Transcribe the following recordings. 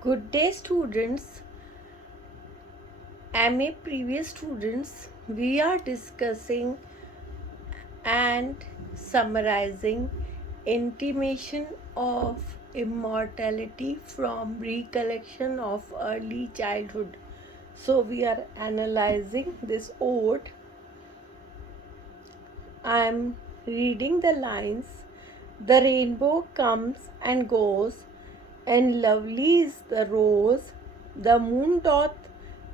Good day, students. MA previous students, we are discussing and summarizing Intimation of Immortality from Recollection of Early Childhood. So, we are analyzing this ode. I am reading the lines. The rainbow comes and goes, and lovely is the rose. The moon doth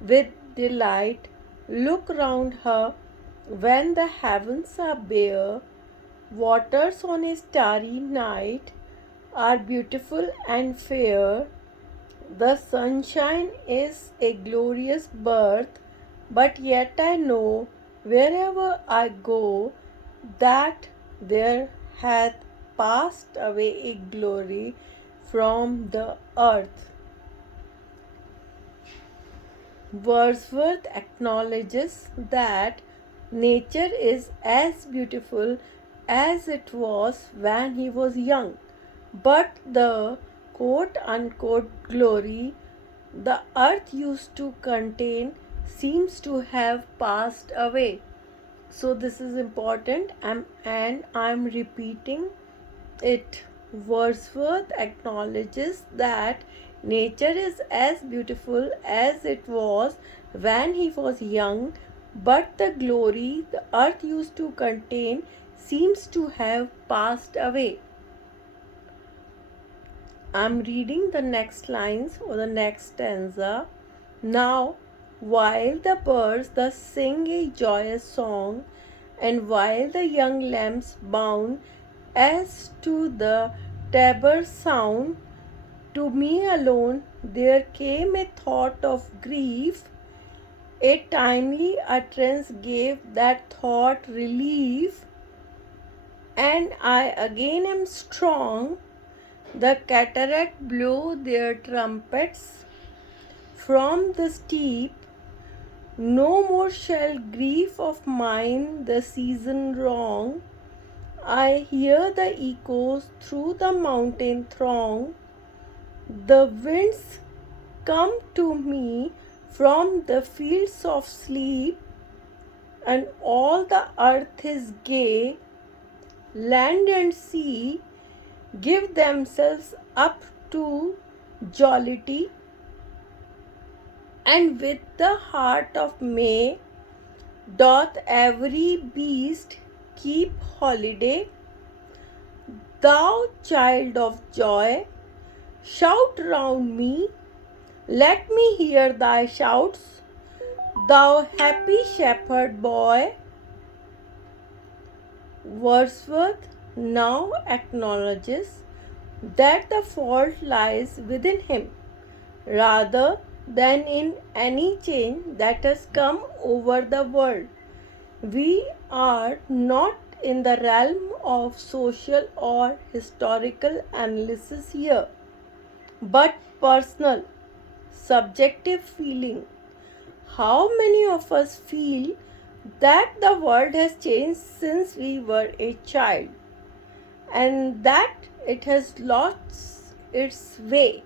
with delight look round her when the heavens are bare. Waters on a starry night are beautiful and fair. The sunshine is a glorious birth, but yet I know wherever I go that there hath passed away a glory from the earth. Wordsworth acknowledges that nature is as beautiful as it was when he was young, but the quote unquote glory the earth used to contain seems to have passed away. So, this is important, and I'm repeating it. Wordsworth acknowledges that nature is as beautiful as it was when he was young, but the glory the earth used to contain seems to have passed away. I'm reading the next lines or the next stanza. Now, while the birds thus sing a joyous song, and while the young lambs bound as to the tabor sound, to me alone there came a thought of grief. A timely utterance gave that thought relief, and I again am strong. The cataract blow their trumpets from the steep. No more shall grief of mine the season wrong. I hear the echoes through the mountain throng. The winds come to me from the fields of sleep, and all the earth is gay. Land and sea give themselves up to jollity, and with the heart of May doth every beast keep holiday. Thou child of joy, shout round me, let me hear thy shouts, thou happy shepherd boy. Wordsworth now acknowledges that the fault lies within him rather than in any change that has come over the world. We are not in the realm of social or historical analysis here, but personal, subjective feeling. How many of us feel that the world has changed since we were a child and that it has lost its way?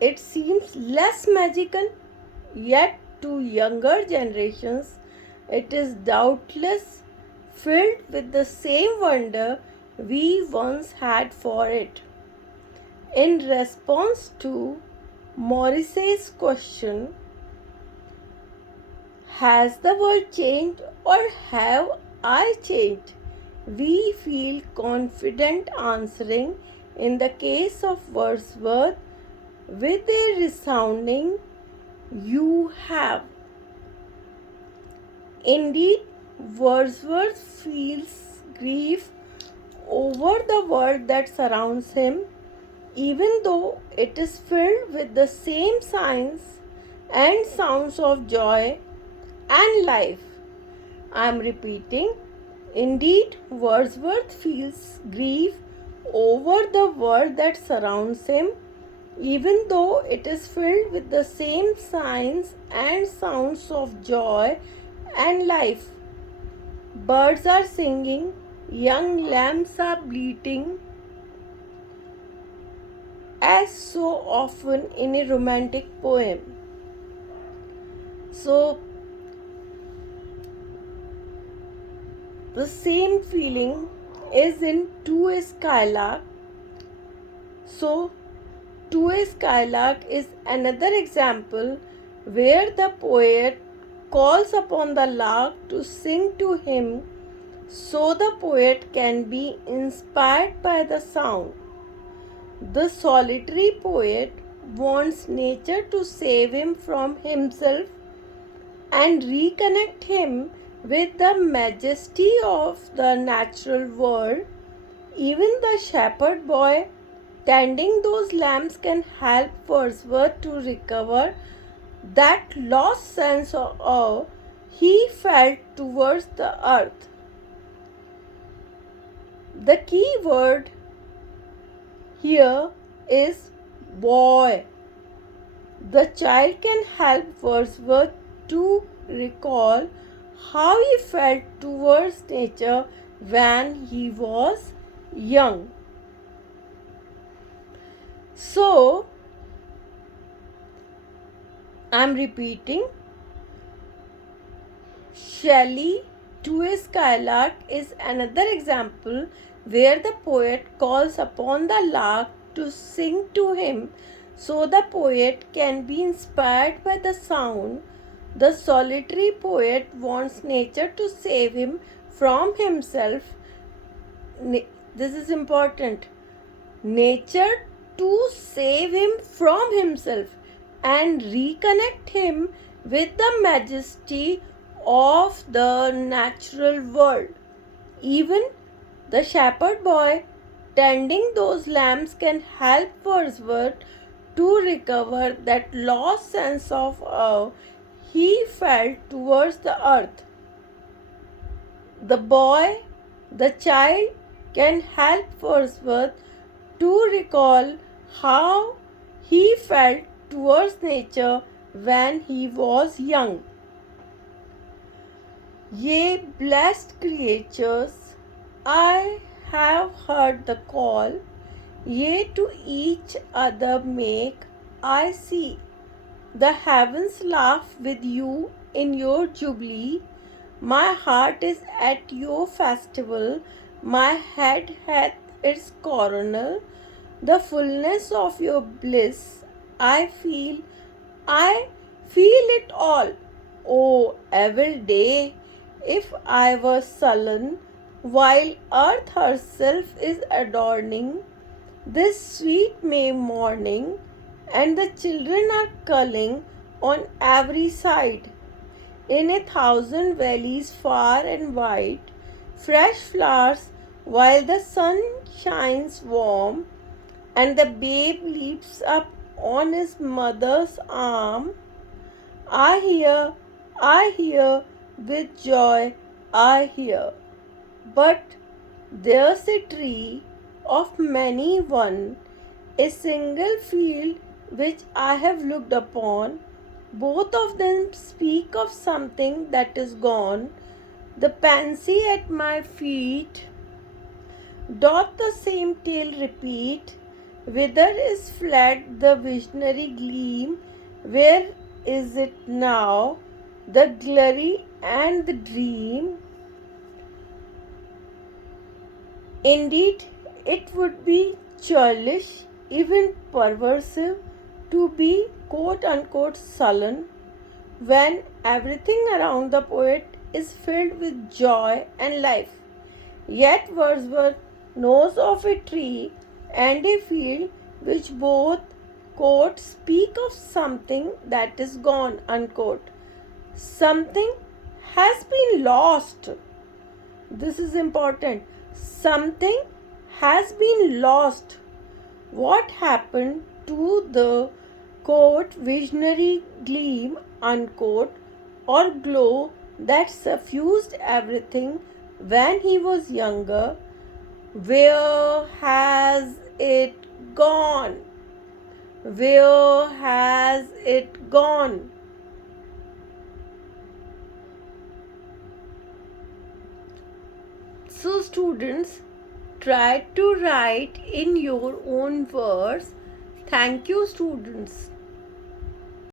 It seems less magical, yet to younger generations it is doubtless filled with the same wonder we once had for it. In response to Morrissey's question, has the world changed or have I changed? We feel confident answering in the case of Wordsworth with a resounding "you have." Indeed, Wordsworth feels grief over the world that surrounds him, even though it is filled with the same signs and sounds of joy and life. I am repeating. Indeed, Wordsworth feels grief over the world that surrounds him, even though it is filled with the same signs and sounds of joy and life. Birds are singing, young lambs are bleating, as so often in a romantic poem. So, the same feeling is in To a Skylark. So, To a Skylark is another example where the poet calls upon the lark to sing to him so the poet can be inspired by the sound. The solitary poet wants nature to save him from himself and reconnect him with the majesty of the natural world. Even the shepherd boy tending those lambs can help Wordsworth to recover that lost sense of awe he felt towards the earth. The key word here is boy. The child can help Wordsworth to recall how he felt towards nature when he was young. So, I'm repeating, Shelley To a Skylark is another example where the poet calls upon the lark to sing to him so the poet can be inspired by the sound. The solitary poet wants nature to save him from himself. This is important. Nature to save him from himself and reconnect him with the majesty of the natural world. Even the shepherd boy tending those lambs can help Wordsworth to recover that lost sense of awe he felt towards the earth. The boy, the child, can help Wordsworth to recall how he felt towards nature when he was young. Ye blessed creatures, I have heard the call, ye to each other make I see. The heavens laugh with you in your jubilee. My heart is at your festival, my head hath its coronal. The fullness of your bliss I feel it all. Oh, every day, if I were sullen, while earth herself is adorning this sweet May morning, and the children are culling on every side. In a thousand valleys far and wide, fresh flowers while the sun shines warm, and the babe leaps up on his mother's arm. I hear, with joy I hear. But there's a tree of many one, a single field which I have looked upon. Both of them speak of something that is gone. The pansy at my feet doth the same tale repeat. Whither is fled the visionary gleam? Where is it now, the glory and the dream? Indeed, it would be churlish, even perversive, to be quote unquote sullen when everything around the poet is filled with joy and life. Yet Wordsworth knows of a tree and a field which both quote speak of something that is gone unquote. Something has been lost. This is important. Something has been lost. What happened to the quote visionary gleam unquote or glow that suffused everything when he was younger? Where has it gone? Where has it gone? So, students, try to write in your own words Thank you, students.